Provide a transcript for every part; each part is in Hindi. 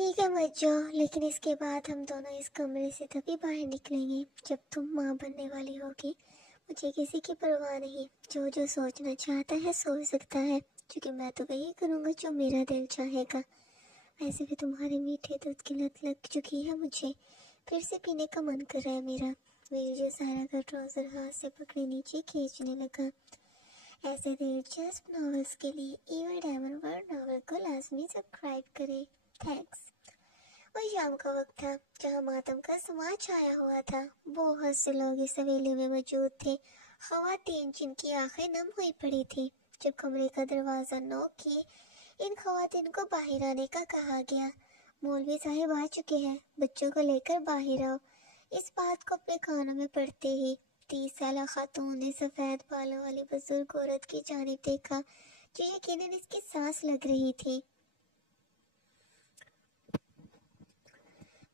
ठीक है मत जाओ, लेकिन इसके बाद हम दोनों इस कमरे से तभी बाहर निकलेंगे जब तुम माँ बनने वाली होगी। मुझे किसी की परवाह नहीं, जो जो सोचना चाहता है सोच सकता है, क्योंकि मैं तो वही करूँगा जो मेरा दिल चाहेगा। वैसे भी तुम्हारे मीठे दूध की लत लग चुकी है मुझे, फिर से पीने का मन कर रहा है मेरा। वीर जो सारा का ट्राउजर हाथ से पकड़े नीचे खींचने लगा। ऐसे दिलचस्प नॉवेल्स के लिए ईवा डायमंड वर्ल्ड नॉवल को लाजमी सब्सक्राइब करें। थैंक्स। वही शाम का वक्त था जहाँ मातम का समाज छाया हुआ था। बहुत से लोग इस हवेली में मौजूद थे, खवातीन जिनकी आंखें नम हुई पड़ी थी। जब कमरे का दरवाजा नॉक किए, इन खवातीन को बाहर आने का कहा गया। मौलवी साहिब आ चुके हैं, बच्चों को लेकर बाहर आओ। इस बात को अपने कानों में पड़ते ही 30 साल खातून ने सफेद बालों वाली बुजुर्ग औरत की जानिब देखा, जो यकीनन इसकी सांस लग रही थी।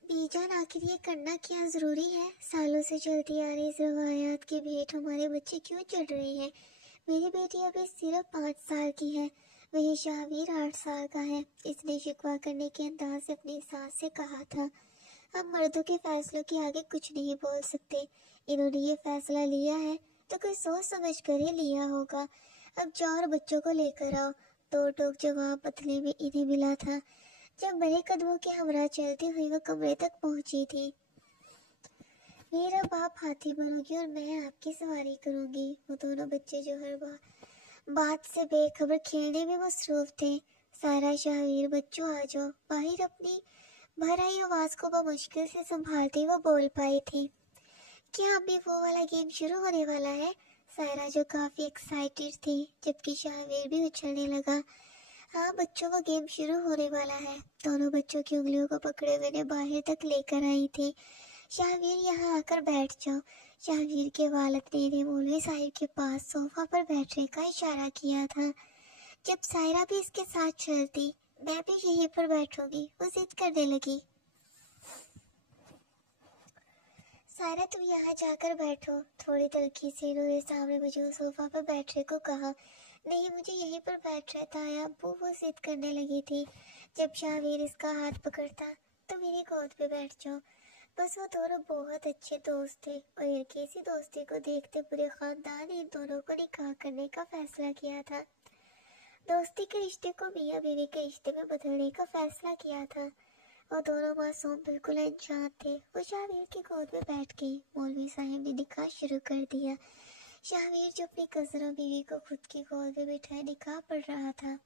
बीजान, आखिर ये करना क्या जरूरी है? सालों से चलती आ रही इस रवायात की भेंट हमारे बच्चे क्यों चढ़ रहे हैं? मेरी बेटी अभी सिर्फ 5 साल की है, वही शाहवीर 8 साल का है। इसने शिकवा करने के अंदाज से अपनी सास से कहा था, हम मर्दों के फैसलों के आगे कुछ नहीं बोल सकते। इन्होंने ये फैसला लिया है तो कुछ सोच समझ कर ही लिया होगा। अब जाओ और बच्चों को लेकर आओ। दो टोक जवाब बदले में इन्हें मिला था। जब बड़े कदमों के हमरा चलती हुई वो कमरे तक पहुंची थी। मेरा बाप हाथी बनोगी और मैं आपकी सवारी करूंगी। वो दोनों बच्चे जो हर बात से बेखबर खेलने में मसरूफ थे। सारा, शाहवीर, बच्चों आ जाओ बाहर। अपनी भर आई आवाज को वो मुश्किल से संभालते वो बोल पाई थी, क्या अभी वो वाला गेम शुरू होने वाला है? सारा जो काफी एक्साइटेड थी, जबकि शाहवीर भी उछलने लगा। हाँ बच्चों, वो गेम शुरू होने वाला है। दोनों बच्चों की उंगलियों को पकड़े हुए ने बाहर तक लेकर आई थी। शाहवीर, यहाँ आकर बैठ जाओ। शाहवीर के वालिद ने इन्हें मौलवी साहिब के पास सोफा पर बैठने का इशारा किया था। जब सायरा भी इसके साथ चलती, मैं भी यहीं पर बैठूंगी, वो जिद करने लगी। सायरा, तुम यहाँ जाकर बैठो। थोड़ी तलखी से इन्होंने सामने मुझे सोफा पर बैठने को कहा। नहीं, मुझे यहीं पर बैठ रहता है अब्बू, वो जिद करने लगी थी। जब शाहवीर इसका हाथ पकड़ता, तो मेरी गोद पे बैठ जाओ। बस वो दोनों बहुत अच्छे दोस्त थे और इनकी इसी दोस्ती को देखते पूरे खानदान ने इन दोनों को निकाह करने का फैसला किया था। दोस्ती के रिश्ते को मियाँ बीवी के रिश्ते में बदलने का फैसला किया था। वो दोनों मासूम बिल्कुल अनजान थे। वो शाहवीर की गोद में बैठ गई। मौलवी साहब ने निकाह शुरू कर दिया। शाहवीर जो अपनी कज़न और बीवी को खुद की गोद में बिठाए निकाह पढ़ रहा था,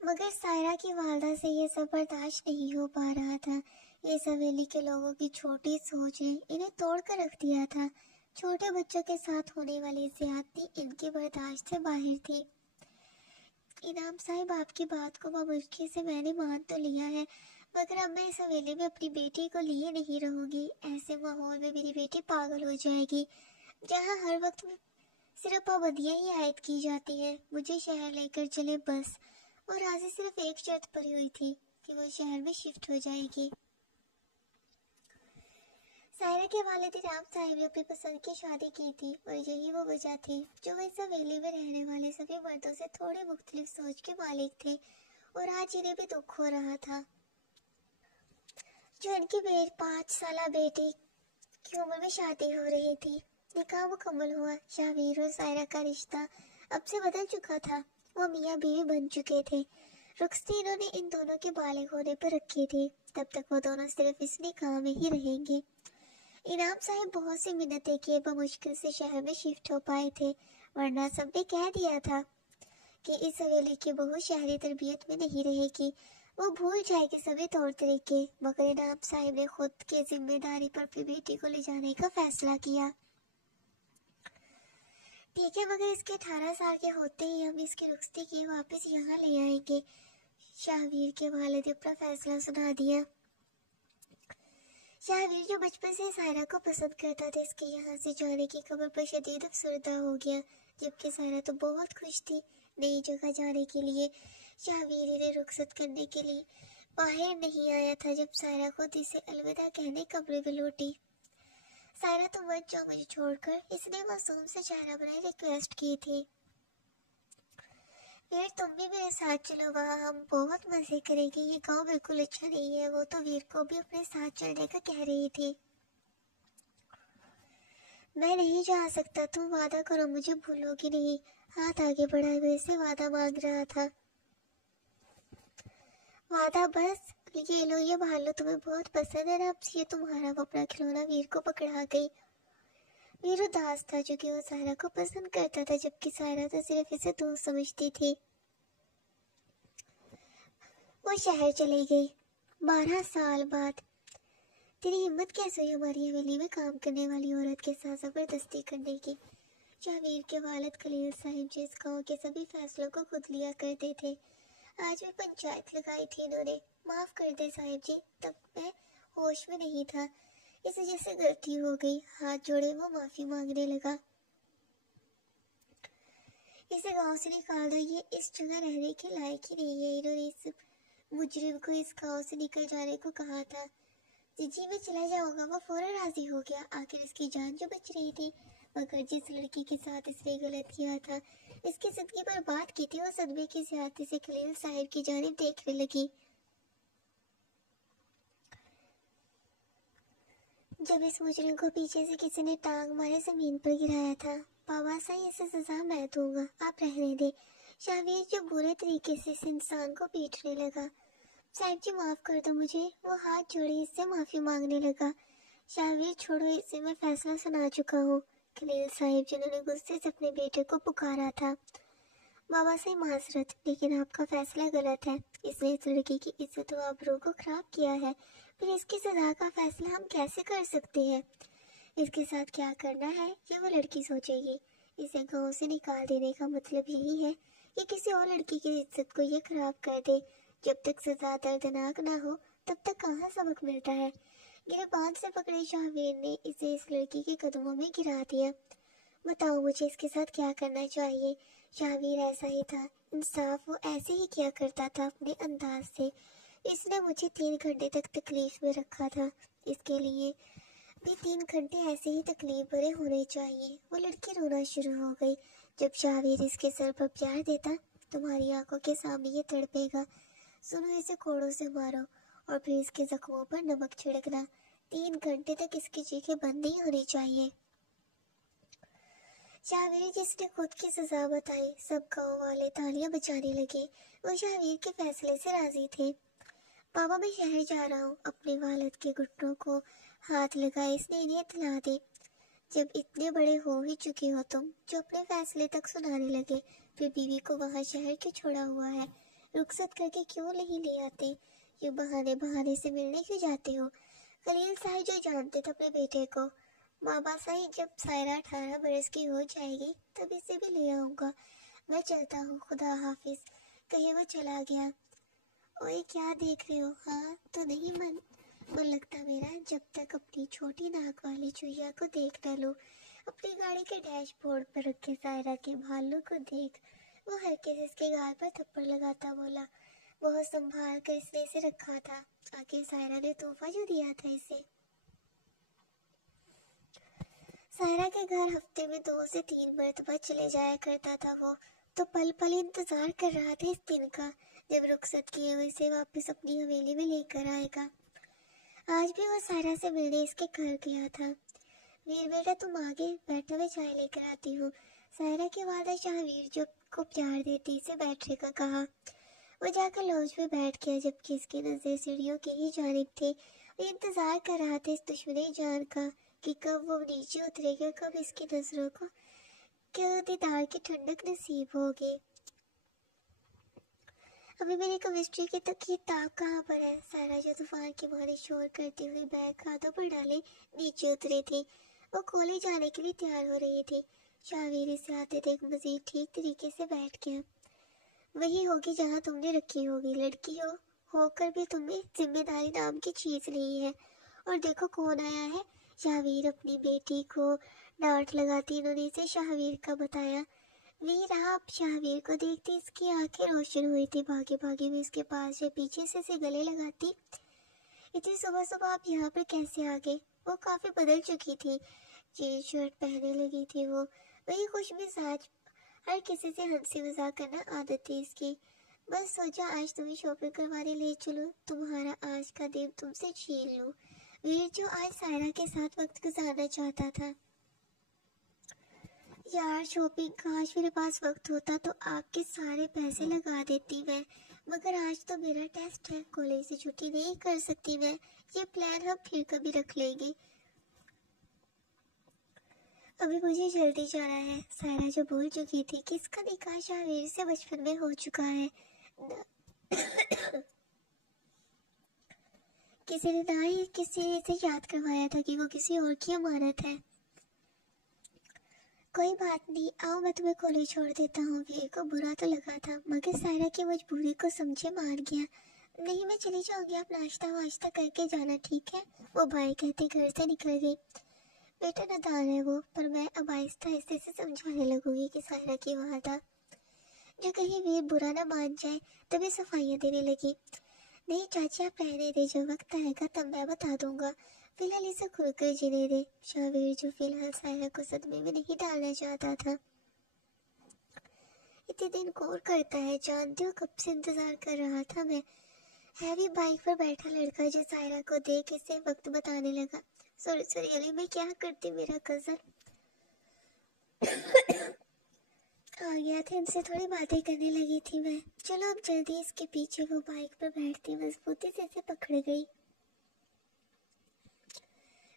मगर सायरा की वालदा से ये सब बर्दाश्त नहीं हो पा रहा था। इस हवेली के लोगों की छोटी सोच ने इन्हें तोड़ कर रख दिया था। छोटे बच्चों के साथ होने वाली ज्यादती इनकी बर्दाश्त से बाहर थी। इनाम साहिब, आपकी बात को बामुश्किल से मैंने मान तो लिया है, मगर अब मैं इस हवेली में अपनी बेटी को लिए नहीं रहूंगी। ऐसे माहौल में मेरी बेटी पागल हो जाएगी, जहाँ हर वक्त में सिर्फ पाबंदियां ही आयद की जाती है। मुझे शहर लेकर चले बस। और राजी सिर्फ एक शर्त पड़ी हुई थी कि वो शहर में शिफ्ट हो जाएगी। सायरा के वालिद राम साहिब ने अपनी पसंद की शादी की थी और यही वो वजह थी जो वह इस हवेली में रहने वाले सभी मर्दों से थोड़े मुख्तलिफ सोच के मालिक थे। और आज इन्हें भी दुख हो रहा था। जो इनकी 5 साला बेटी की उम्र में शादी हो रही थी। निकाह मुकम्मल हुआ। शाहवीर और सायरा का रिश्ता अब से बदल चुका था। वो मियाँ बीवी बन चुके थे। रुखसती इन्होंने इन दोनों के बालिग होने पर रखी थी। तब तक वो दोनों सिर्फ इस निकाह में ही रहेंगे। इनाम साहब बहुत सी मिन्नतें किए बमुश्किल से शहर में शिफ्ट हो पाए थे, वरना सबने कह दिया था कि इस हवेली की बहू शहरी तरबियत में नहीं रहेगी, वो भूल जाएगी सभी तौर तरीके। मगर इनाम साहब ने खुद की जिम्मेदारी पर अपनी बेटी को ले जाने का फैसला किया। ठीक है, मगर इसके 18 साल के होते ही हम इसकी रुखसती किए वापस यहाँ ले आएंगे। शाहवीर के वालिद ने अपना फैसला सुना दिया। शाहवीर जो बचपन से सायरा को पसंद करता था, इसके यहाँ से जाने की खबर पर शदीद अफसरदा हो गया, जबकि सायरा तो बहुत खुश थी नई जगह जाने के लिए। शाहवीर इन्हें रुखसत करने के लिए बाहर नहीं आया था जब सायरा खुद इसे अलविदा कहने कमरे में लौटी। सायरा, तुम मत जाओ मुझे छोड़कर, इसने मासूम से चेहरा बनाए रिक्वेस्ट की थी। फिर तुम भी मेरे साथ चलो, वहाँ हम बहुत मजे करेंगे। ये गांव बिल्कुल अच्छा नहीं है। वो तो वीर को भी अपने साथ चलने का कह रही थी। मैं नहीं जा सकता, तुम वादा करो मुझे भूलोगी नहीं। हाथ आगे बढ़ाए हुए से वादा मांग रहा था। वादा बस, ये लो, ये भाल लो, तुम्हें बहुत पसंद है ना। अब ये तुम्हारा। वो अपना खिलौना वीर को पकड़ा गई। वीर उदास था क्योंकि वो सायरा को पसंद करता था, जबकि सायरा तो सिर्फ इसे दोस्त समझती थी। वो शहर चली गई 12 साल बाद। तेरी हिम्मत कैसे हुई हमारी हवेली में काम करने वाली औरत के साथ जबरदस्ती करने की? शाहवीर के वालिद खलील साहिब जिस गांव के सभी फैसलों को खुद लिया करते थे, आज भी पंचायत लगाई थी इन्होंने। माफ कर दे साहिब जी, तब मैं होश में नहीं था। इस वजह से गलती हो गई। हाथ जोड़े वो माफी मांगने लगा। इसे गांव से निकाल दो, ये इस जगह रहने के लायक ही नहीं है। इन्होंने इस मुजरिम को इस गांव से निकल जाने को कहा था। जी मैं चला जाऊंगा। वो फौरन राजी हो गया। आखिर इसकी जान जो बच रही थी। मगर जिस लड़की के साथ इसने गलत किया था, इसकी जिंदगी पर बात की थी, वो सदमे की ज्यादती से खलील साहिब की जानिब देखने लगी। जब इस मुजरिम को पीछे से किसी ने टांग मारे जमीन पर गिराया था। बाबा साईं, इसे सजा मैं दूंगा, आप रहने दे। शाहवीर जो बुरे तरीके से इस इंसान को पीटने लगा। साहिब जी माफ कर दो मुझे। वो हाथ जोड़े इससे माफी मांगने लगा। शाहवीर छोड़ो इसे, मैं फैसला सुना चुका हूँ। खलील साहिब जिन्होंने गुस्से से अपने बेटे को पुकारा था। बाबा से माजरत, लेकिन आपका फैसला गलत है। इसने इस लड़की की इज्जत व आबरू को खराब किया है। फिर इसकी सजा का फैसला हम कैसे कर सकते हैं? इसके साथ क्या करना है ये वो लड़की सोचेगी। इसे गांव से निकाल देने का मतलब यही है कि किसी और लड़की की इज्जत को ये खराब कर दे। जब तक सजा दर्दनाक ना हो तब तक कहाँ सबक मिलता है। गिरबान से पकड़े शाहवीर ने इसे इस लड़की के कदमों में गिरा दिया। बताओ मुझे इसके साथ क्या करना चाहिए? शाहवीर ऐसा ही था, इंसाफ वो ऐसे ही किया करता था अपने अंदाज से। इसने मुझे 3 घंटे तक तकलीफ में रखा था। इसके लिए भी 3 घंटे ऐसे ही तकलीफ भरे होने चाहिए। वो लड़की रोना शुरू हो गई। जब शाहवीर इसके सर पर प्यार देता, तुम्हारी आंखों के सामने ये तड़पेगा। सुनो, इसे कोड़ों से मारो और फिर इसके जख्मों पर नमक छिड़कना। 3 घंटे तक इसकी चीखें बंद नहीं होनी चाहिए। शाहवीर जिसने खुद की सजा बताई, सब गांव वाले तालियां बजाने लगे। वो शाहवीर के फैसले से राजी थे। पापा मैं शहर जा रहा हूँ। अपने वालिद के घुटनों को हाथ लगाए इसने इन्हें इत्तला दी। जब इतने बड़े हो ही चुके हो तुम, जो अपने फैसले तक सुनाने लगे, फिर बीवी को वहाँ शहर क्यों छोड़ा हुआ है? रुखसत करके क्यों नहीं ले आते? यूँ बहाने बहाने से मिलने क्यों जाते हो? खलील साहिब जो जानते थे अपने बेटे को। बाबा साहिब, जब सायरा 18 बरस की हो जाएगी तब इसे भी ले आऊँगा। मैं चलता हूँ, खुदा हाफिज। कहीं वो चला गया। ओए क्या देख रहे हो? हाँ तो नहीं मन लगता मेरा जब तक अपनी छोटी नाक वाली चुईया को देख न लो। अपनी गाड़ी के डैशबोर्ड पर रखे सायरा के भालू को देख। वो हल्के से इसके गाल पर थप्पड़ लगाता बोला, बहुत संभाल कर इसने इसे रखा था। आखिर सायरा ने तोहफा जो दिया था इसे। सायरा के घर हफ्ते में 2 से 3 मरतबा चले जाया करता था वो। तो पल पल इंतजार कर रहा था इस दिन का, जब रुखसत किए हुए से वापस अपनी हवेली में लेकर आएगा। आज भी वो सायरा से मिलने इसके घर गया था। वीर बेटा तुम आगे बैठो, मैं चाय लेकर आती हूँ। सायरा के वादा शाहवीर जो को प्यार देती से बैठने का कहा। वो जाकर लॉज में बैठ गया, जबकि इसकी नजर सीढ़ियों की ही जानिब थी। वो इंतजार कर रहा था इस दुश्मनी जान का कि कब वो नीचे उतरेगा, कब इसकी नजरों को क्या दीदार की ठंडक नसीब होगी। अभी मेरी केमिस्ट्री की किताब कहाँ पर है? सारा जो तूफान की भारी शोर करती हुई बैग कांधों पर डाले नीचे उतरी थी। वो कॉलेज जाने के लिए तैयार हो रही थी। शाहवीर से आते देख मजीद ठीक तरीके से बैठ गया। वही होगी जहाँ तुमने रखी होगी। लड़की होकर भी तुम्हें जिम्मेदारी नाम की चीज नहीं है। और देखो कौन आया है। शाहवीर अपनी बेटी को डांट लगाती इन्होंने इसे शाहवीर का बताया। वीर, आप शाहवीर को देखते इसकी आंखें रोशन हुई थी। भागे भागे हुई इसके पास से पीछे से गले लगाती। इतनी सुबह सुबह आप यहाँ पर कैसे आ गए? वो काफी बदल चुकी थी। जीन्स शर्ट पहनने लगी थी वो। वही खुश मिजाज हर किसी से हंसी मजाक करना आदत थी इसकी। बस सोचा आज तुम्हें शॉपिंग करवाने ले चलूं, तुम्हारा आज का दिन तुमसे छीन लूं। वीर जो आज सायरा के साथ वक्त गुजारना चाहता था। यार शॉपिंग का आज मेरे पास वक्त होता तो आपके सारे पैसे लगा देती मैं, मगर आज तो मेरा टेस्ट है, कॉलेज से छुट्टी नहीं कर सकती मैं। ये प्लान हम फिर कभी रख लेंगे, अभी मुझे जल्दी जाना है। सायरा जो भूल चुकी थी कि इसका निकाह शाहवीर से बचपन में हो चुका है। किसी ने ना ही किसी ने इसे याद करवाया था कि वो किसी और की अमानत है। कोई बात नहीं, आओ मैं तुम्हें कॉलेज छोड़ देता हूँ। वीर को बुरा तो लगा था, मगर सायरा की मजबूरी को समझे मान गया। नहीं मैं चली जाऊंगी, आप नाश्ता वाश्ता करके जाना, ठीक है? वो भाई कहते घर से निकल गई। बेटा नादान है वो, पर मैं अब आहिस्ता आहिस्ता से समझाने लगूंगी कि सायरा की वादा, जो कहीं वीर बुरा ना मान जाए। तभी सफाइयाँ देने लगी। नहीं चाची आप रहने दे, जो वक्त आएगा तब मैं बता दूंगा, फिलहाल इसे खुलकर जीने दे। शाहवीर जो फिलहाल सायरा को सदमे में नहीं डालना चाहता था। इतने दिन गौर करता है, जानती हो कब से इंतजार कर रहा था मैं। हैवी बाइक पर बैठा लड़का जो सायरा को देख इसे वक्त बताने लगा। सॉरी अली, मैं क्या करती, मेरा कजन आ गया था, इनसे थोड़ी बातें करने लगी थी मैं। चलो अब जल्दी। इसके पीछे वो बाइक पर बैठती मजबूती से इसे पकड़ गई।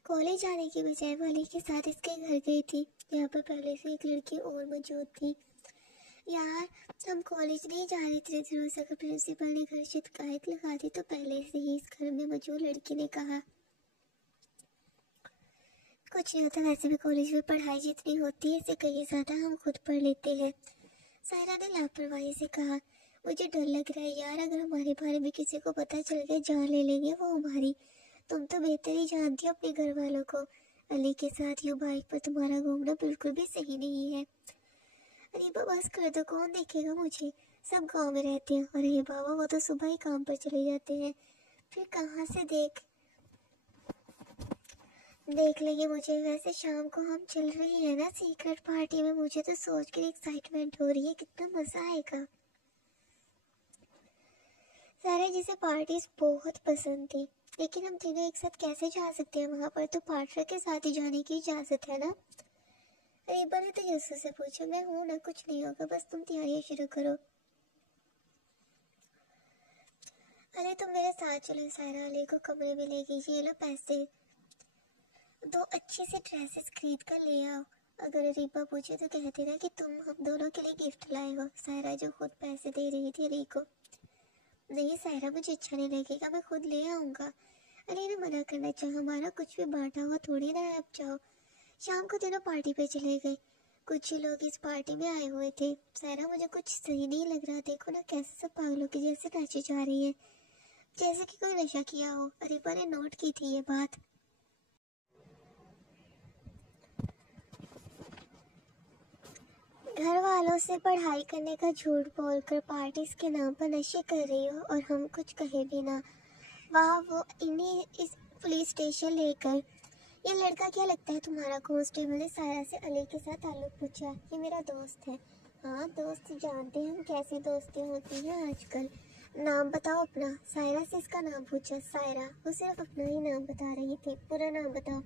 कॉलेज जाने की बजाय वो अली के साथ इसके घर गई थी। यहाँ पर पहले से एक लड़की और मौजूद थी। यार हम कॉलेज नहीं जा रहे थे, दिनों से अगर प्रिंसिपल ने घर शिकायत लगा दी तो। पहले से ही इस घर में मौजूद लड़की ने कहा। कुछ नहीं होता, वैसे भी कॉलेज में पढ़ाई जितनी होती है इससे कहीं ज़्यादा हम खुद पढ़ लेते हैं। सायरा ने लापरवाही से कहा। मुझे डर लग रहा है यार, अगर हमारे बारे में किसी को पता चल गया जान ले लेंगे वो हमारी। तुम तो बेहतर ही जानती हो अपने घर वालों को। अली के साथ यूँ बाइक पर तुम्हारा घूमना बिल्कुल भी सही नहीं है। अरे बस कर दो, कौन देखेगा मुझे, सब गाँव में रहते हैं। अरे बाबा वो तो सुबह ही काम पर चले जाते हैं, फिर कहाँ से देख लेंगे मुझे। वैसे शाम को हम चल रही है ना सीक्रेट पार्टी में, मुझे तो सोच कर एक्साइटमेंट हो रही है, कितना मजा आएगा। सारा जिसे पार्टीज बहुत पसंद थी, लेकिन हम तीनों एक साथ कैसे जा सकते हैं वहां पर, तो पार्टनर के साथ ही जाने की इजाजत है ना। रीबा ने तेजस्वी से पूछा। मैं हूं ना, कुछ नहीं होगा, बस तुम तैयारियां शुरू करो। अरे तुम मेरे साथ चलो, सारा अली को कमरे में ले गई। ये लो पैसे, दो अच्छी सी ड्रेसेस खरीद कर ले आओ। अगर रीबा पूछे तो कह देना कि तुम हम दोनों के लिए गिफ्ट लाए हो। सायरा जो खुद पैसे दे रही थी अली को। नहीं सायरा मुझे अच्छा नहीं लगेगा, मैं खुद ले आऊँगा। अली ने मना करना चाहा, हमारा कुछ भी बांटा हुआ थोड़ी ना है, अब जाओ। शाम को दोनों पार्टी पे चले गए। कुछ ही लोग इस पार्टी में आए हुए थे। सायरा मुझे कुछ सही नहीं लग रहा, देखो ना कैसे सब पागलों के जैसे नाचे जा रही है, जैसे कि कोई नशा किया हो। अरीबा ने नोट की थी ये बात। घर वालों से पढ़ाई करने का झूठ बोलकर पार्टीज के नाम पर नशे कर रही हो और हम कुछ कहे भी ना। वाह, वो इन्हीं इस पुलिस स्टेशन लेकर। ये लड़का क्या लगता है तुम्हारा? कांस्टेबल ने सायरा से अली के साथ ताल्लुक पूछा। ये मेरा दोस्त है। हाँ दोस्त, जानते हैं हम कैसी दोस्ती होती है आजकल। नाम बताओ अपना। सायरा से इसका नाम पूछा। सायरा, वो सिर्फ अपना ही नाम बता रही थी, पूरा नाम बताओ।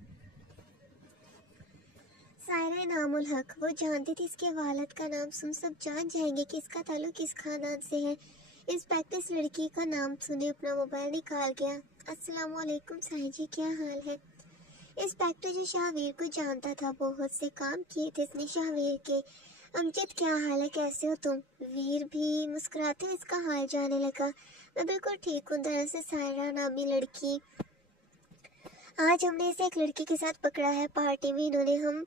सायरा नामुल हक। वो जानती थी इसके वालिद का नाम सुन सब जान जाएंगे कि इसका ताल्लुक किस खानदान से है। इंस्पेक्टर इस लड़की का नाम सुने अपना मोबाइल निकाल गया। अस्सलाम वालेकुम साहिर जी, क्या हाल है? इंस्पेक्टर जो शाहवीर को जानता था, बहुत से काम किए थे इसने शाहवीर के। अमजद क्या हाल है, कैसे हो तुम? वीर भी मुस्कुराते हुए इसका हाल जानने लगा। मैं बिल्कुल ठीक हूँ, दरअसल सायरा नामी लड़की, आज हमने इसे एक लड़की के साथ पकड़ा है पार्टी में। इन्होंने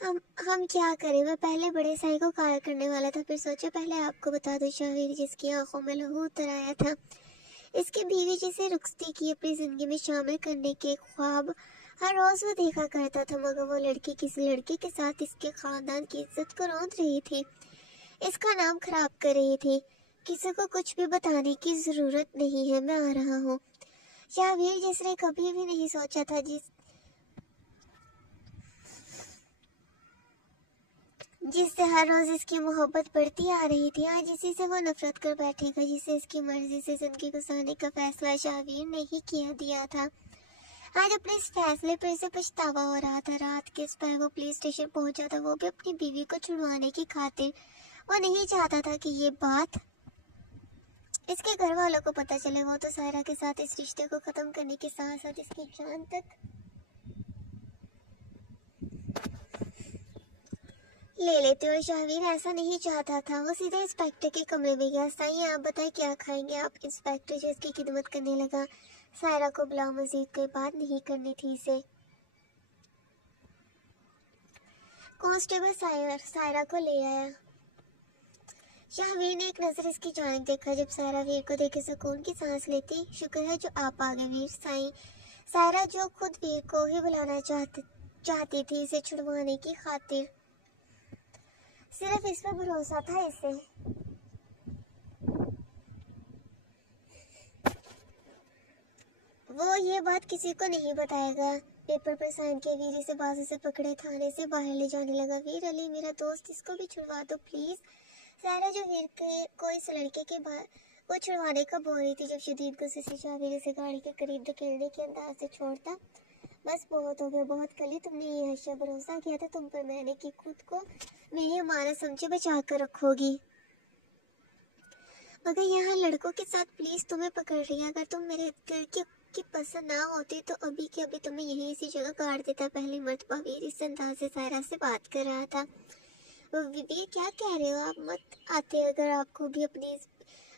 हम क्या करें? मैं पहले बड़े साई को कॉल करने वाला था, फिर सोचा पहले आपको बता दो। शाहवीर जिसकी आंखों में लहू उतर आया था, इसकी बीवी जिसे रुखसती की अपनी जिंदगी में शामिल करने के ख्वाब हर रोज वो देखा करता था, मगर वो लड़की किसी लड़के के साथ इसके खानदान की इज्जत को रौंद रही थी, इसका नाम खराब कर रही थी। किसी को कुछ भी बताने की जरूरत नहीं है, मैं आ रहा हूँ। शाहवीर जिसने कभी भी नहीं सोचा था, जिससे हर रोज इसकी मोहब्बत बढ़ती आ रही थी, आज इसी से वो नफरत कर बैठेगा जिसे इसकी मर्जी से जिंदगी गुजारने का फैसला शाहवीर ने ही किया दिया था। आज अपने इस फैसले पर इसे पछतावा हो रहा था। रात के इस पर वो पुलिस स्टेशन पहुंचा था, वो भी अपनी बीवी को छुड़वाने की खातिर। वो नहीं चाहता था कि ये बात इसके घर वालों को पता चले। वो तो सायरा के साथ इस रिश्ते को खत्म करने के साथ साथ इसकी जान तक ले लेते, और शाहवीर ऐसा नहीं चाहता था। वो सीधे इंस्पेक्टर के कमरे में गया। साईं, आप बताएं क्या खाएंगे आप? इंस्पेक्टर जो इसकी खिदमत करने लगा। सायरा को बुलाओ, मजीद कोई बात नहीं करनी थी इसे। कांस्टेबल सायरा को ले आया। शाहवीर ने एक नजर इसकी जानिब देखा। जब सायरा वीर को देखे सुकून की सांस लेती। शुक्र है जो आप आ गए वीर। साईं, सायरा जो खुद वीर को ही बुलाना चाहती थी इसे छुड़वाने की खातिर। सिर्फ इस पर भरोसा था इसे। वो ये बात किसी को नहीं बताएगा। पेपर पर साइन किए वीर इसे बाजू से पकड़े थाने से बाहर ले जाने लगा। वीर अली मेरा दोस्त, इसको भी छुड़वा दो प्लीज। सायरा जो वीर के कोई इस लड़के के को छुड़वाने का बोल रही थी, जब शदीद गुस्से से शाहवीर इसे गाड़ी के करीब धकेलने के अंदाज से छोड़ता। बस बहुत हो गया, बहुत। कल ही तुमने ये हर्षा भरोसा किया था तुम पर मैंने कि खुद को मेरी अमानत समझे बचा कर रखोगी, मगर यहाँ लड़कों के साथ पुलिस तुम्हें पकड़ रही है। अगर तुम मेरे दिल की पसंद ना होती तो अभी के अभी तुम्हें यहीं इसी जगह काट देता। पहली मर्तबा वीर इस अंदाज से सायरा से बात कर रहा था। वीर क्या कह रहे हो आप? मत आते। अगर आपको भी अपनी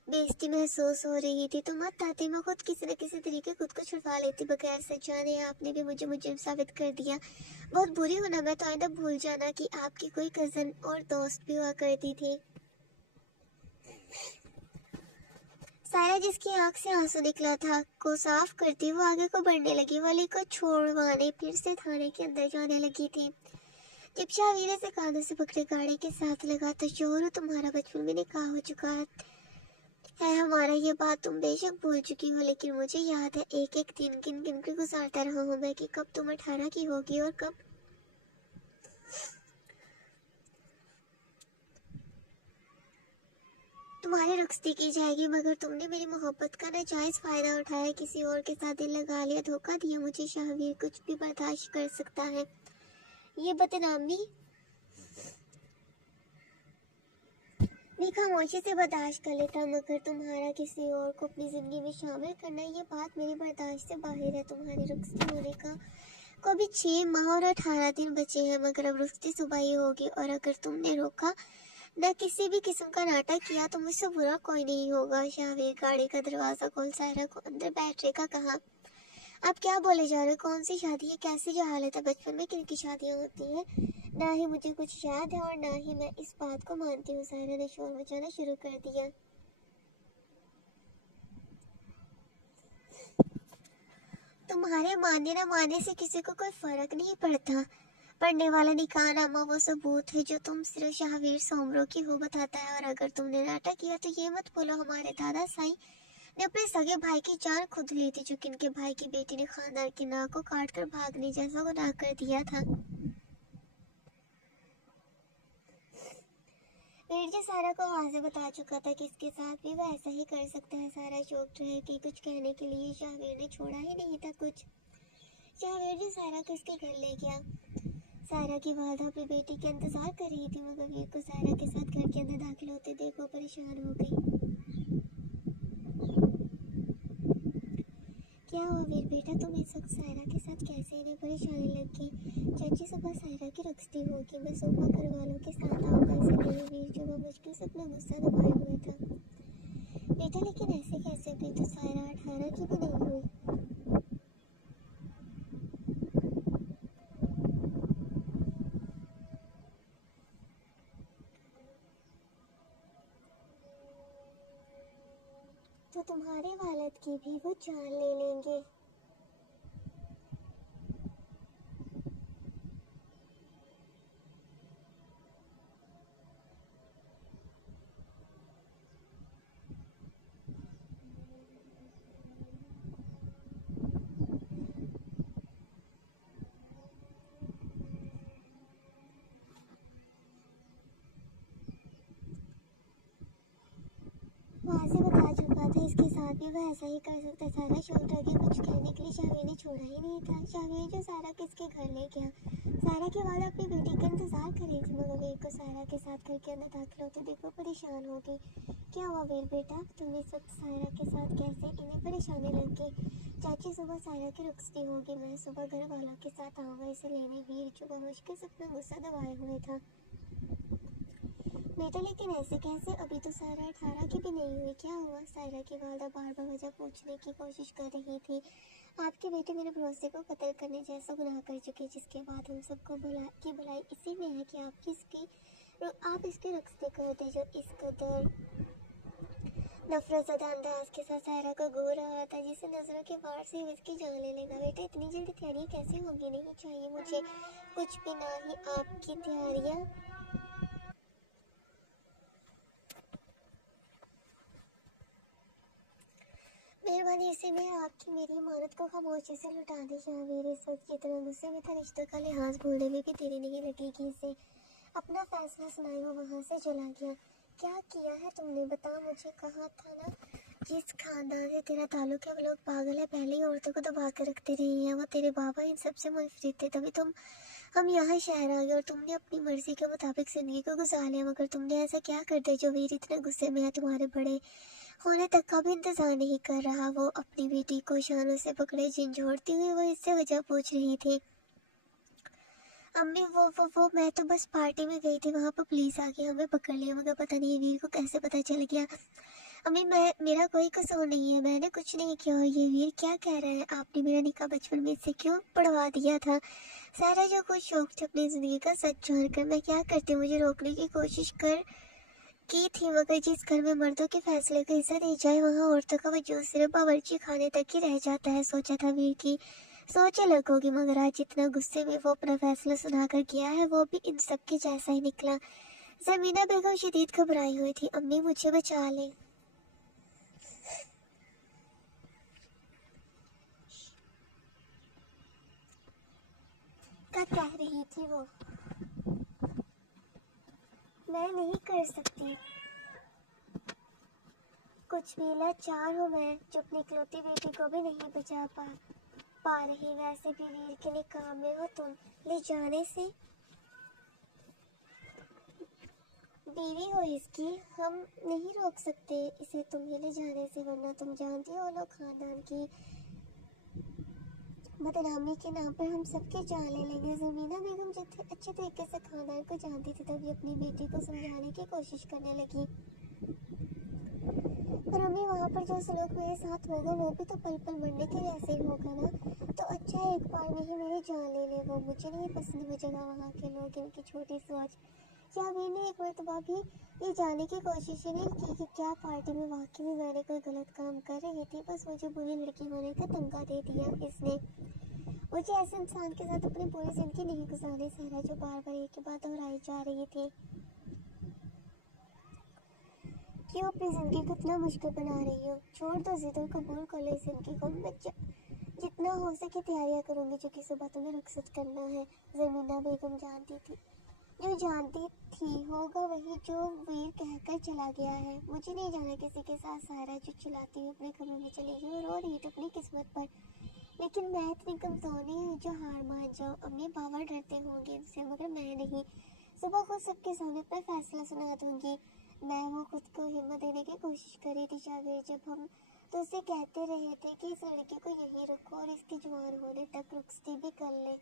बेइज्जती महसूस हो रही थी तो मत आते। मैं खुद किसी न किसी तरीके खुद को छुड़वा लेती। बगैर सच जाने आपने भी मुझे मुजरिम साबित कर दिया। बहुत बुरी हूं ना मैं, तो आइंदा भूल जाना कि आपकी कोई कजन और दोस्त भी हुआ करती थी। सायरा जिसकी आंख से आंसू निकला था को साफ करती वो आगे को बढ़ने लगी। वाली को छोड़वाने फिर से थाने के अंदर जाने लगी थी। जब शाहवीर से कानों से पकड़े गाड़ी के साथ लगा तो शोहर तुम्हारा बचपन में निकाह हो चुका है हमारा। ये बात तुम बेशक भूल चुकी हो, लेकिन मुझे याद है एक एक दिन गिन गिन के गुजारता रहा हूँ मैं कि कब तुम 18 की होगी और कब तुम्हारी रुखसती की जाएगी। मगर तुमने मेरी मोहब्बत का नाजायज फायदा उठाया, किसी और के साथ दिल लगा लिया, धोखा दिया मुझे। शाहवीर कुछ भी बर्दाश्त कर सकता है, ये बदनामी भी खामोशी से बर्दाश्त कर लेता, मगर तुम्हारा किसी और को अपनी जिंदगी में शामिल करना, ये बात मेरी बर्दाश्त से बाहर है। तुम्हारी रुखसती होने का को भी 6 माह और 18 दिन बचे हैं, मगर अब रुखसती सुबह ही होगी। और अगर तुमने रोका न किसी भी किस्म का नाटक किया तो मुझसे बुरा कोई नहीं होगा। शाहवीर गाड़ी का दरवाजा खोल सायरा को अंदर बैठने का कहा। आप क्या बोले जा रहे हो? कौन सी शादी है? कैसी जहालत है? बचपन में किन की शादियां होती हैं? ना ही मुझे कुछ याद है और ना ही मैं इस बात को मानती हूँ। सायरा ने शोर मचाना शुरू कर दिया। तुम्हारे मानने न मानने से किसी को कोई फर्क नहीं पड़ता। पढ़ने वाला निकाहनामा वो सबूत है जो तुम सिर्फ शाहवीर सोमरो की हो बताता है। और अगर तुमने नाटक किया तो ये मत बोलो हमारे दादा साईं ने अपने सगे भाई की जान खुद ली थी, जो किनके भाई की बेटी ने खानदान की नाक को काट कर भागने जैसा गुनाह कर दिया था। वीर सारा को वाज़ेह बता चुका था कि इसके साथ भी वह ऐसा ही कर सकता है। सारा चौंक रहे कि कुछ कहने के लिए शाहवीर ने छोड़ा ही नहीं था कुछ। शाहवीर जो सारा को इसके घर ले गया। सारा की वालदा अपनी बेटी के इंतजार कर रही थी, मगर वीर को सारा के साथ घर के अंदर दाखिल होते देख वो परेशान हो गई। क्या हुआ वीर बेटा, तुम इस वक्त सायरा के साथ कैसे? इन्हें परेशानी लग गई। चाची सुबह सायरा की रुखसती होगी, मैं सुबह घर वालों के साथ आऊँगा। इसलिए वीर जो वो मुश्किल से अपना गुस्सा दबाए हुआ था। बेटा लेकिन ऐसे कैसे? अभी तो सायरा 18 की भी नहीं हुई। तो तुम्हारे वालिद की भी वो जान ले लेंगे। वहाँ से बता चुका था, इसके साथ भी वह ऐसा ही कर सकता। सारा शौक रह गया कुछ कहने के लिए, शावीर ने छोड़ा ही नहीं था। शावीर जो सारा किसके घर ले गया, सारा के बाद अपनी बेटी का इंतजार कर रही थी, मगर वीर को सारा के साथ घर के अंदर दाखिल होते देखो परेशान हो गई। क्या हुआ वीर बेटा, तुम इस वक्त सारा के साथ कैसे? इन्हें परेशानी लग गई। चाची सुबह सारा की रुखसती होगी, मैं सुबह घर वालों के साथ आऊँगा इसे लेने। वीर जो मुश्किल से अपना गुस्सा दबाए हुए था। बेटा लेकिन ऐसे कैसे, अभी तो सारा 18 की भी नहीं हुई, क्या हुआ? सारा की वालदा बार बार वजह पूछने की कोशिश कर रही थी। आपके बेटे मेरे भरोसे को कत्ल करने जैसा गुनाह कर चुके, जिसके बाद हम सबको भलाई इसी में है कि आप इसकी रुखसती कर दे, जो इस कदर नफरत ज़दा अंदाज के साथ सारा को घूर रहा था, जिसे नजरों के वार से उसकी जान ले लेगा। बेटा इतनी जल्दी तैयारियाँ कैसे होगी? नहीं चाहिए मुझे कुछ भी, ना ही आपकी तैयारियाँ। मेहरबानी इसे मैं आपकी मेरी इमानत को खामोशी से लौटा दी। शावीर इस वक्त जितना गुस्से में था, रिश्तों का लिहाज भूलने में भी देरी नहीं लगेगी इसे। अपना फैसला सुनाए वो वहाँ से चला गया। क्या किया है तुमने, बता मुझे। कहा था ना जिस खानदान से तेरा ताल्लुक है वो लोग पागल है, पहले ही औरतों को दबा कर रखते रहे हैं। वो तेरे बाबा इन सब से मुनफरिद थे, तभी हम यहाँ शहर आ गए और तुमने अपनी मर्जी के मुताबिक जिंदगी को गुजार लिया। मगर तुमने ऐसा क्या कर दिया जो वीर इतने गुस्से में है, तुम्हारे बड़े होने तक का भी इंतजार नहीं कर रहा। वो अपनी बेटी को शानों से पकड़े झंझोड़ती हुई वो इससे वजह पूछ रही थी। अम्मी वो मैं तो बस पार्टी में गई थी, वहाँ पर पुलिस आ गई, हमें पकड़ लिया, मगर पता नहीं वीर को कैसे पता चल गया। अम्मी मेरा कोई कसूर नहीं है, मैंने कुछ नहीं किया। और ये वीर क्या कह रहा है, आपने मेरा निकाह बचपन में इससे क्यों पढ़वा दिया था? सारा जो कुछ शौक था अपनी ज़िंदगी का सच जानकर मैं क्या करती, मुझे रोकने की कोशिश की थी, मगर जिस घर में मर्दों के फैसले को इज्जत दी जाए वहाँ औरतों का वजूद सिर्फ बावर्ची खाने तक ही रह जाता है। सोचा था वीर की सोच अलग होगी, मगर आज जितना गुस्से में वो अपना फैसला सुनाकर गया है वो भी इन सब के जैसा ही निकला। ज़मीना बेगम शदीद घबराई हुई थी। अम्मी मुझे बचा ले, क्या कह रही थी वो। मैं नहीं कर सकती कुछ भी, लाचार हूँ मैं जो अपनी इकलौती बेटी को भी नहीं बचा पा रही। वैसे भी वीर के निकाह में हो तुम, ले जाने से बीवी हो इसकी, हम नहीं रोक सकते इसे तुम्हें ले जाने से, वरना तुम जानती हो लोग खानदान की बदनामी के नाम पर हम सबके जान ले लेंगे। ज़मीना बेगम जितने अच्छे तरीके से खानदान को जानती थी, तभी अपनी बेटी को समझाने की कोशिश करने लगी। पर अम्मी वहाँ पर जो सलूक मेरे साथ होगा वो भी तो पल पल मरने के जैसे ही होगा ना। तो अच्छा है एक बार में ही मेरी जान ले ले, वो मुझे नहीं पसंद वो जगह, वहाँ के लोग, इनकी छोटी सोच। शावीर ने एक मरतबा भी ये जानने की कोशिश ही नहीं की कि क्या पार्टी में वाकई में मैंने कोई गलत काम कर रही थी। बस मुझे बुरी लड़की होने का तमगा दे दिया इसने। मुझे ऐसे इंसान के साथ अपनी पूरी जिंदगी नहीं गुजारनी। सहरा जो बार बार एक ही बात दोहराई जा रही थी, क्यों अपनी जिंदगी को इतना मुश्किल बना रही हो? छोड़ दो जिद और कबूल कर लो इस जिंदगी को। मैं जितना हो सके तैयारियां करूंगी, जो कि सुबह तुम्हें रुखसत करना है। ज़मीना बेगम जानती थी, जो जानती थी होगा वही जो वीर कहकर चला गया है। मुझे नहीं जाना किसी के साथ। सारा जो चिल्लाती हुई अपने कमरे में चली गई और रो रही थी अपनी किस्मत पर। लेकिन मैं इतनी कमजोर नहीं हूँ जो हार मान जाऊँ। अम्मी बाबा डरते होंगे इनसे, मगर मैं नहीं। सुबह खुद सबके सामने अपना फैसला सुना दूंगी मैं। वो खुद को हिम्मत देने की कोशिश कर रही थी शावीर, जब हम तो उसे कहते रहे थे कि इस लड़की को यहीं रखो और इसके जवान होने तक रुखसती भी कर ले।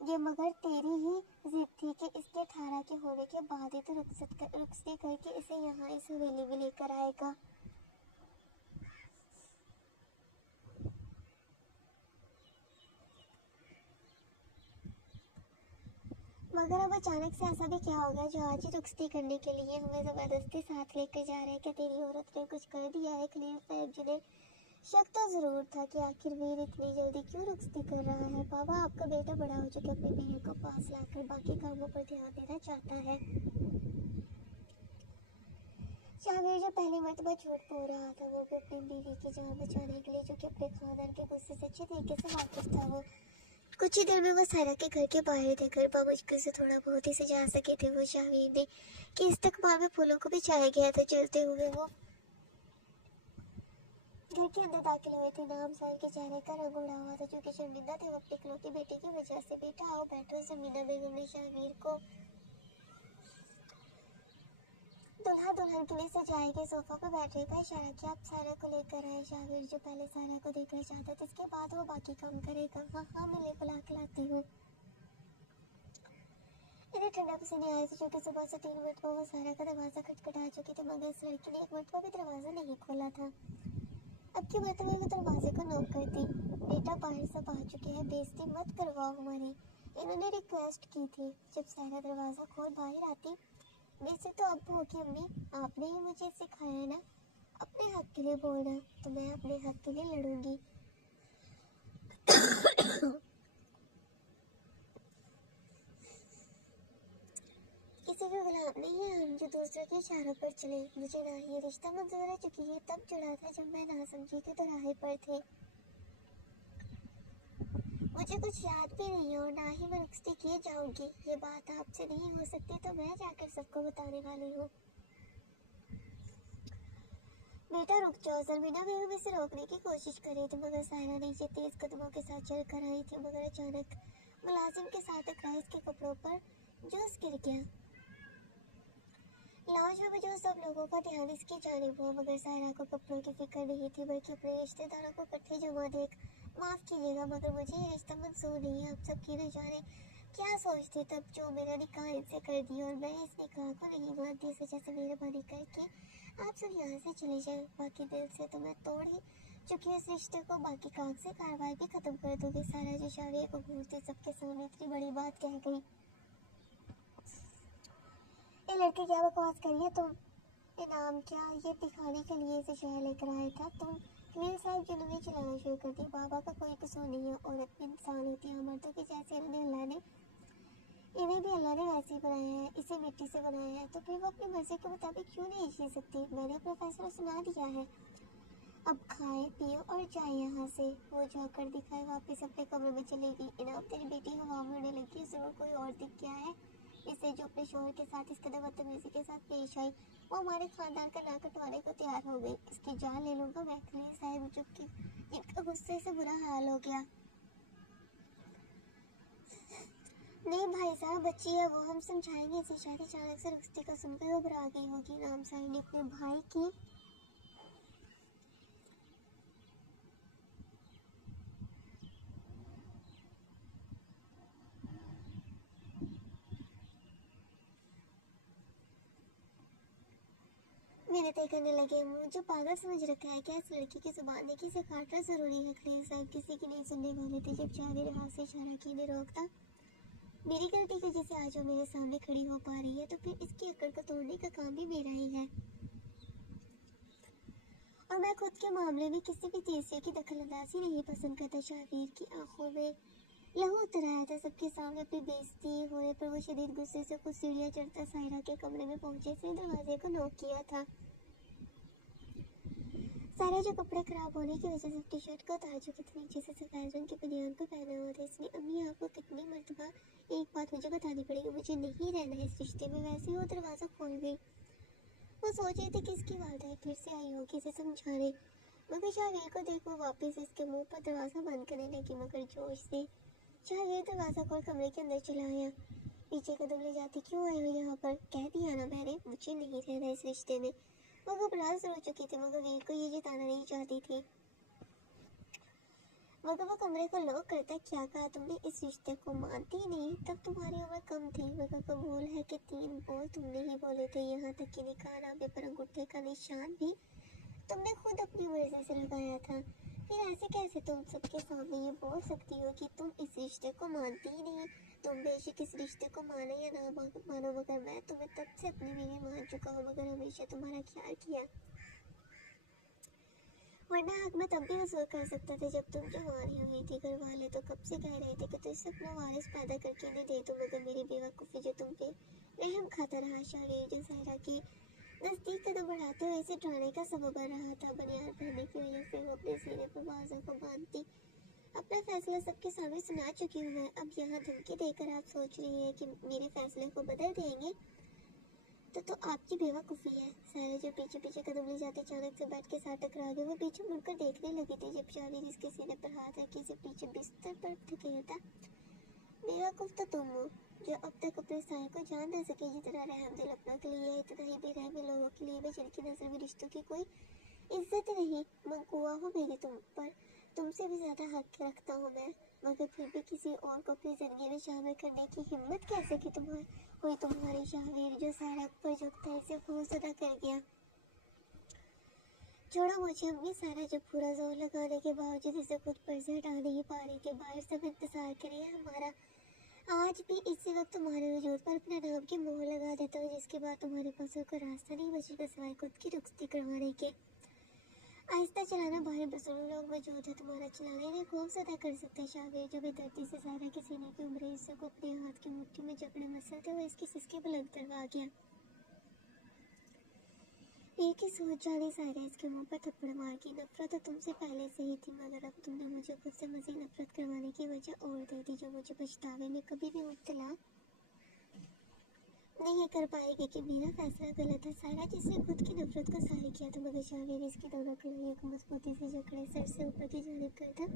ये मगर तेरी ही जिद थी कि इसके 18 के होने के बाद ही तो रुखसती करके इसे यहाँ इस हवेली में लेकर आएगा। मगर अब अचानक से ऐसा भी क्या हो गया जो आज ही रुखसती करने के लिए हमें ज़बरदस्ती साथ लेकर जा रहे हैं? क्या तेरी औरत ने कुछ कर दिया है? खलील साहब जी ने शक तो ज़रूर था कि आखिर वीर इतनी जल्दी क्यों रुखसती कर रहा है। बाबा आपका बेटा बड़ा हो चुका, अपनी बीवी को पास लाकर बाकी कामों पर ध्यान देना चाहता है। शावीर जो पहली मरतबा झूठ बोल रहा था, वो भी अपनी बीवी की जान बचाने के लिए, जो कि अपने खानदान के गुस्से से अच्छे तरीके से वाकिफ था। वो कुछ ही देर में वो सारा के घर के बाहर थे। घर बामुश्किल से थोड़ा बहुत ही सजा सके थे वो शावीर ने कि इस्तकबाल में फूलों को बिछाया गया था। चलते हुए वो घर के अंदर दाखिल हुए थे। नाम साहब के चेहरे का रंग उड़ा हुआ था, क्योंकि शर्मिंदा थे वो अपनी इकलौती बेटी की वजह से। बेटा आओ बैठो। जमीना बेगम ने शाहवीर को दुल्हा दुल्हन के लिए सजाए गए सोफा पर बैठने का इशारा किया। अब सारा को लेकर आए। शाहवीर जो पहले सारा को देखना चाहता था, इसके बाद वो बाकी काम करेगा। हाँ हाँ, मैं ले बुला के लाती हूँ। इन्हें ठंडा पसीने आए थे, क्योंकि सुबह से 3 मिनट में वो सारा का दरवाजा खटखटा चुकी थी, मगर इस लड़की ने 1 मिनट भी दरवाजा नहीं खोला था। अब की मरतबा वो दरवाजे को नॉक करती। बेटा बाहर सब आ चुके हैं, बेइज्जती मत करवाओ हमारी, इन्होंने रिक्वेस्ट की थी। जब सारा दरवाजा खोल बाहर आती, वैसे तो अब होगी अम्मी, आपने ही मुझे सिखाया है ना अपने हक के लिए बोलना, तो मैं अपने हक के लिए लड़ूंगी। किसी के गुलाम नहीं है हम जो दूसरे के इशारों पर चले। मुझे ना ही रिश्ता मंजूर है, चुकी ये तब जुड़ा था जब मैं ना समझी के दोराहे पर थे। मुझे कुछ याद भी नहीं है और ना ही मैं रुखसती किए जाऊंगी। ये बात आपसे नहीं हो सकती, तो मैं जाकर सबको बताने वाली हूँ। बेटा रुक जाओ। जरमीना बेगम इसे रोकने की कोशिश कर रही थी, मगर सायरा नीचे तेज कदमों के साथ चल कर आई थी। मगर अचानक मुलाजिम के साथ टकराई, इसके कपड़ों पर जोश गिर गया। लाश में जो सब लोगों का ध्यान इसकी जानिब हुआ, मगर सायरा को कपड़ों की फिक्र नहीं थी, बल्कि अपने रिश्तेदारों को इकट्ठे जमा देख माफ कीजिएगा, मगर मुझे ये रिश्ता मंजूर नहीं है। आप सबकी न जाने क्या सोचती तब जो मेरा निकाह इनसे कर दिया, और मैं इस निकाह को नहीं मानती। इस वजह से मेहरबानी करके आप सब यहाँ से चले जाएं। बाकी दिल से तो मैं तोड़ ही चुकी इस रिश्ते को, बाकी कागज से कार्रवाई भी खत्म कर दूंगी। सारा जो शाहवीर को घूरते सबके सामने इतनी बड़ी बात कह गई। ये लड़के क्या बकवास करी है तुम? इनाम क्या ये दिखाने के लिए इसे शहर लेकर आया था तुम? खलील साहब जुनूनी चलाना शुरू कर दी। बाबा का कोई कसूर नहीं है, औरत भी इंसान होती है, मर्दों के जैसे इन्हें भी अल्लाह ने वैसे ही बनाया है, इसे मिट्टी से बनाया है, तो फिर वो अपनी मर्जी के मुताबिक क्यों नहीं जी सकती? मैंने अपना फैसला सुना दिया है, अब खाए पिए और जाए यहाँ से। वो जाकर दिखाए वापस अपने कमरे में चलेगी। इनाम तेरी बेटी हवा में उड़ने लगी, जरूर कोई और दिख गया है इसे जो अपने शोहर के साथ इस कदर बदतमीजी के साथ पेश आई। वो हमारे खानदान का नाक कटवाने को तैयार हो गई। इसकी जान ले लूंगा मैं। खलील साहब जिनका गुस्से से बुरा हाल हो गया। नहीं भाई साहब, बच्ची है वो, हम समझाएंगे इसे। शायद अचानक से रुखसती का सुनकर घबरा गई होगी। नाम साहब ने अपने भाई की मिन्नतें करने लगे। मुझे पागल समझ रखा है क्या? इस लड़की की जुबान देखी से काटना जरूरी है। खलील साहब किसी की नहीं सुनने वाले थे। जब शाहवीर हाथ से इशारा किए ने रोकता, मेरी गलती की वजह से आज वो मेरे सामने खड़ी हो पा रही है, तो फिर इसकी अकड़ को तोड़ने का काम भी मेरा ही है। और मैं खुद के मामले में किसी भी तीसरे की दखलंदाजी नहीं पसंद करता। शाहवीर की आंखों में लहू उतर आया था। सबके सामने अपनी बेइज्जती होने पर वो शदीद गुस्से से कुछ सीढ़ियां चढ़ता सायरा के कमरे में पहुंचे। इसने दरवाजे को नॉक किया था। सारा जो कपड़े खराब होने की वजह से टी शर्ट को उतार चुकी थी, नीचे से सफेद रंग के बनियान को पहना हुआ था इसने। अम्मी आपको कितनी मर्तबा एक बात मुझे बतानी पड़ेगी, मुझे नहीं रहना इस रिश्ते में। वैसे ही वो दरवाजा खोल गई। वो सोच रही थी कि इसकी वालदा फिर से आई होगी इसे समझाने, मगर शाहवीर को देख वो वापस इसके मुंह पर दरवाजा बंद करने लगी, मगर जोश से। शाहवीर दरवाजा खोल कमरे के अंदर चला आया। पीछे कदम ले जाती, क्यों आई हो यहाँ पर? कह दिया ना मैंने, मुझे नहीं रहना इस रिश्ते में। वो घबरा जरूर चुकी थी, मगर वीर को ये जिताना नहीं चाहती थी। मगर वो कमरे को लॉक करता, क्या कहा तुमने? इस रिश्ते को मानती ही नहीं? तब तुम्हारी उम्र कम थी, मगर कबूल है कि 3 बोल तुमने ही बोले थे। यहाँ तक कि निकाहनामे पर अंगूठे का निशान भी तुमने खुद अपनी मर्जी से लगाया था। फिर ऐसे कैसे तुम सबके सामने ये बोल सकती हो कि तुम इस रिश्ते को मानती ही नहीं? तुम बेशक इस रिश्ते को मानो या ना मानो, मगर मैं तुम्हें तब से अपनी बीवी मान चुका हूँ, मगर हमेशा तुम्हारा ख्याल किया। वरना हक मैं तब भी वसूल कर सकता था जब तुम जवान ही हुई थी। घर वाले तो कब से कह रहे थे कि तुझसे अपना वारिस पैदा करके इन्हें दे दो, मगर मेरी बेवकूफ़ी जो तुम पे रहम खाता रहा। शाहवीर जो सायरा की नज़दीक कदम बढ़ाते हुए इसे डराने का सबब बन रहा था। बनियान पहनने की वजह से वो अपने सीने पर बाजों को बांधती। अपना फैसला सबके सामने सुना चुकी हूँ मैं, अब यहाँ धमकी देकर आप सोच रही हैं कि मेरे फैसले को बदल देंगे? तो आपकी बेवकूफ़ी है। सारा जो पीछे पीछे कदम ले जाते अचानक से बेड के साथ टकरा गए। वो पीछे मुड़कर देखने लगी थी जब शावीर इसके सीने पर हाथ रख के इसे पीछे बिस्तर पर धकेलता। बेवकूफ़ तो तुम हो जो अब तक अपने साय को जान न सके। जितना रहमदिल अपनों के लिए है इतना ही बेरहमी लोगों के लिए भी, जिनकी नजर में रिश्तों की कोई इज्जत नहीं। मंगुआ हो मेरी तुम पर, तुमसे भी ज्यादा हक रखता हूँ मैं, मगर फिर भी किसी और को अपनी जिंदगी में शामिल करने की हिम्मत कैसे की तुम्हारी शावीर जो सारा पर झुकता है इसे बहुत ज्यादा कर गया। छोड़ो मुझे अम्मी। सारा जब पूरा जोर लगाने के बावजूद इसे खुद पर से हटा नहीं पा रही थी। बाहर सब इंतजार करे हमारा। आज भी इसी वक्त तुम्हारे वजूद पर अपने नाम की मोहर लगा देता हूँ, जिसके बाद तुम्हारे पास कोई रास्ता नहीं बचेगा सिवाय खुद की रुखसती करवाने के। आहिस्ता चलाना, बाहर बुजुर्ग लोग मौजूद है, तुम्हारा चलाना इन्हें खूब ज्यादा कर सकते हैं। शावीर जो बेदर्दी से सारा के सीने की उम्र हिस्से को अपने हाथ की मुट्ठी में जकड़े मसलते हुए इसकी सिसके बुलंद करवा गया। एक ही सोच जाने सारा इसके मुंह पर थप्पड़ मार की। नफरत तो तुमसे पहले से ही थी, मगर अब तुमने मुझे खुद से मजीद नफरत करवाने की वजह और दे दी, जो मुझे पछतावे में कभी भी मुब्तला नहीं कर पाएगी कि मेरा फैसला गलत है। सारा जिससे खुद की नफरत को सारी किया था, मगर शावीर इसकी दोनों कलाइयों को मजबूती से जकड़े सर से ऊपर की जानिब करता।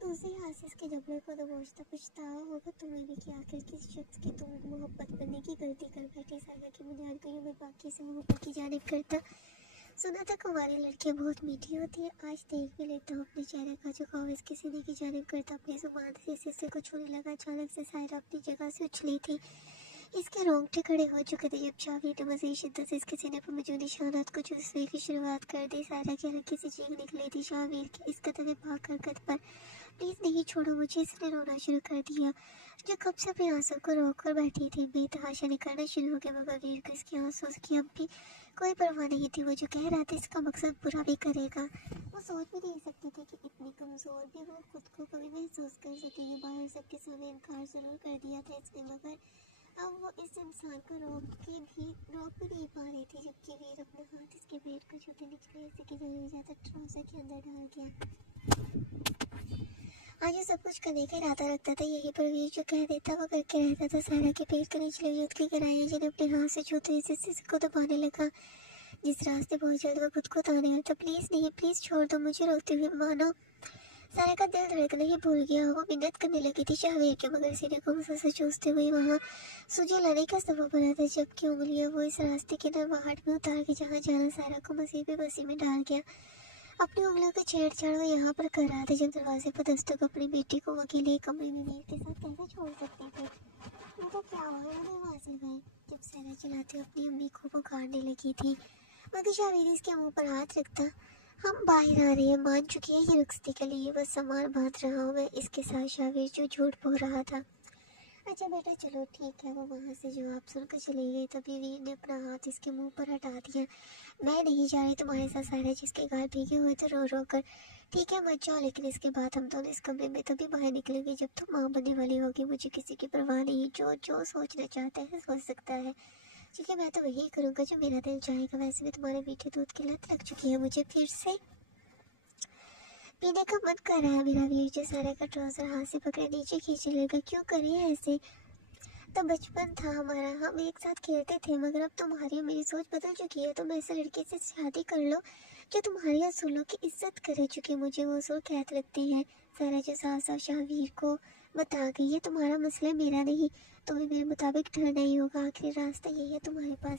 दूसरी हाथ से इसके जबड़े को दबोचता। पछतावा होगा तुम्हें भी कि आखिर किस शख्स की तुम मोहब्बत करने की गलती कर बैठी। सारा की बुनियाद को यूं बाकी से ऊपर की जानिब करता। सुना था कुंवारी लड़कियां बहुत मीठी होती है। आज देख भी लेता हूँ अपने चेहरे का झुकाव इसके सीने की जानिब करता। अपनी जुबान से इस हिस्से को छूने लगा। अचानक से सायरा अपनी जगह से उछली थी। इसके रोंगटे खड़े हो चुके थे जब शावीर ने मज़ीद शिद्दत से इसके सीने पर मौजूद निशानात को चूसने की शुरुआत कर दी। सायरा की हल्की सी चीख निकली थी शावीर की इस कदम पाक हरकत पर। प्लीज़ नहीं छोड़ो मुझे। इसने रोना शुरू कर दिया जो कब से अपने आंसू को रोक कर बैठी थी। बेतहाशा निकलना शुरू हो गया, मगर वीर को इसके आंसू की अब भी कोई परवाह नहीं थी। वो जो कह रहा था इसका मकसद बुरा भी करेगा। वो सोच भी नहीं सकती थी कि इतनी कमज़ोर भी वो खुद को कभी महसूस कर सकेगी। बाहर सबके सामने इनकार जरूर कर दिया था इसने, मगर अब वो इस इंसान को रोक भी नहीं पा रही थी। जबकि वीर अपने हाथ इसके पेट को छूते निचले हिस्से की जरूर ज्यादा ट्राउजर के अंदर डाल गया। आज ये सब कुछ करने का इरादा रखता था, यही पर वीर जो कह देता वो करके रहता था। सारा के पेट के निचले युद्ध की गहराइयां जिन्हें अपने हाथ से छूते इस हिस्से को दबाने लगा जिस रास्ते बहुत जल्द वो खुद को ताने आता। प्लीज़ नहीं, प्लीज़ छोड़ दो मुझे, रोते हुए मानो। सारा का दिल धड़कना ही भूल गया। वो मिन्नत करने लगी थी शावीर के, मगर सीने को मुझसे चूसते हुए वहाँ सूझे लाने का सबब बना था। जबकि उंगलियां वो इस रास्ते के नरवाहट में उतार के जहाँ जाना सारा को मसीह बसी में डाल गया। अपनी उंगलियों की छेड़छाड़ वो यहाँ पर कर रहा था जब दरवाजे पर दस्तक अपनी बेटी को वो अकेले कमरे में वीर के साथ कैसे छोड़ सकते थे। तो क्या हुआ, उन्होंने आवाज लगाई जब सारा चलाते अपनी अम्मी को पुकारने लगी थी, मगर शावीर इसके मुंह पर हाथ रखता। हम बाहर आ रहे हैं, मान चुकी है ये रुखसती के लिए बस सामान बांध रहा हूँ मैं इसके साथ। शावीर जो झूठ बोल रहा था। अच्छा बेटा चलो ठीक है। वो वहाँ से जवाब सुनकर चली गई। तभी वीर ने अपना हाथ इसके मुंह पर हटा दिया। मैं नहीं जा रही तुम्हारे साथ सारा, जिसके गाल भीगे हुए थे रो रो कर। ठीक है मत जाओ, लेकिन इसके बाद हम दोनों इस कमरे में तभी बाहर निकलेंगे जब तुम माँ बनने वाली होगी। मुझे किसी की परवाह नहीं, जो जो सोचना चाहता है सोच सकता है। ठीक है मैं तो वही करूँगा जो मेरा दिल चाहेगा। वैसे भी तुम्हारे मीठे दूध की लत लग चुकी है मुझे फिर से पीने का मन कर रहा है। मेरा वीर जो सारा का ट्राउजर हाथ से पकड़े नीचे खींचने लगा। क्यों करे ऐसे, तो बचपन था हमारा, हम एक साथ खेलते थे, मगर अब तुम्हारी और मेरी सोच बदल चुकी है। तुम ऐसे लड़के से शादी कर लो जो तुम्हारी असूलों की इज्जत करे। चुके मुझे वो असूल कैद लगते हैं। सारा जो साफ साफ शावीर को बता गई ये तुम्हारा मसला मेरा नहीं, तुम्हें मेरे मुताबिक ठहरना ही होगा। आखिरी रास्ता यही है तुम्हारे पास,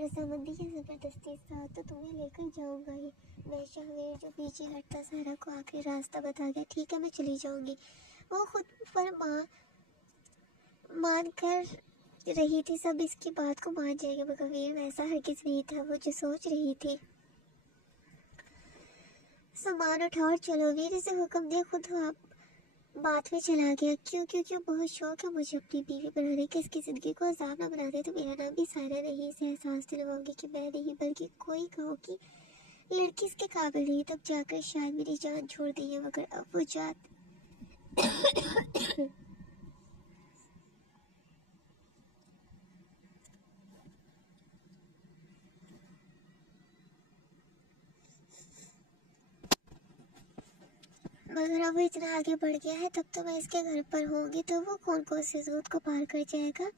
रजामंदी या जबरदस्ती। साथ तो तुम्हें लेकर जाऊंगा ही मैं। शावीर जो पीछे हटता सारा को आखिरी रास्ता बता गया। ठीक है मैं चली जाऊंगी। वो खुद पर मान कर रही थी सब इसकी बात को मान जाएगा, मगर वीर वैसा हरगिज नहीं था। वो जो सोच रही थी सामान उठाओ और चलो। वीर इसे हुक्म दे खुद आप बात में चला गया। क्यों क्यों क्यों बहुत शौक है मुझे अपनी बीवी बनाने का। इसकी जिंदगी को आजाद न बना दे तो मेरा नाम भी सायरा नहीं। इसे एहसास दिलवाऊंगी कि मैं नहीं बल्कि कोई कहो कि लड़की इसके काबिल नहीं, तब जाकर शायद मेरी जान छोड़ दी है। मगर अब वो जात मगर अब वो इतना आगे बढ़ गया है। तब तो मैं इसके घर पर होंगी तो वो कौन कौन से दूध को पार कर जाएगा।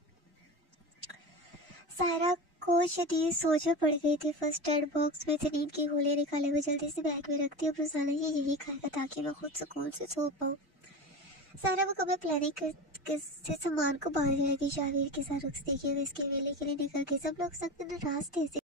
सायरा कुछ शदीद सोच में पड़ गई थी। फर्स्ट एड बॉक्स में से नींद की गोलियां निकाले हुए जल्दी से बैग में रखती। अब रोजाना ये यही खाएगा ताकि मैं खुद सुकून से सो पाऊँ। सारा मुकम्मल प्लानिंग से सामान को बांधने लगी। शाहवीर के साथ रुखसती की और इसके वेले के लिए निकल के सब लोग सख्त नाराज थे।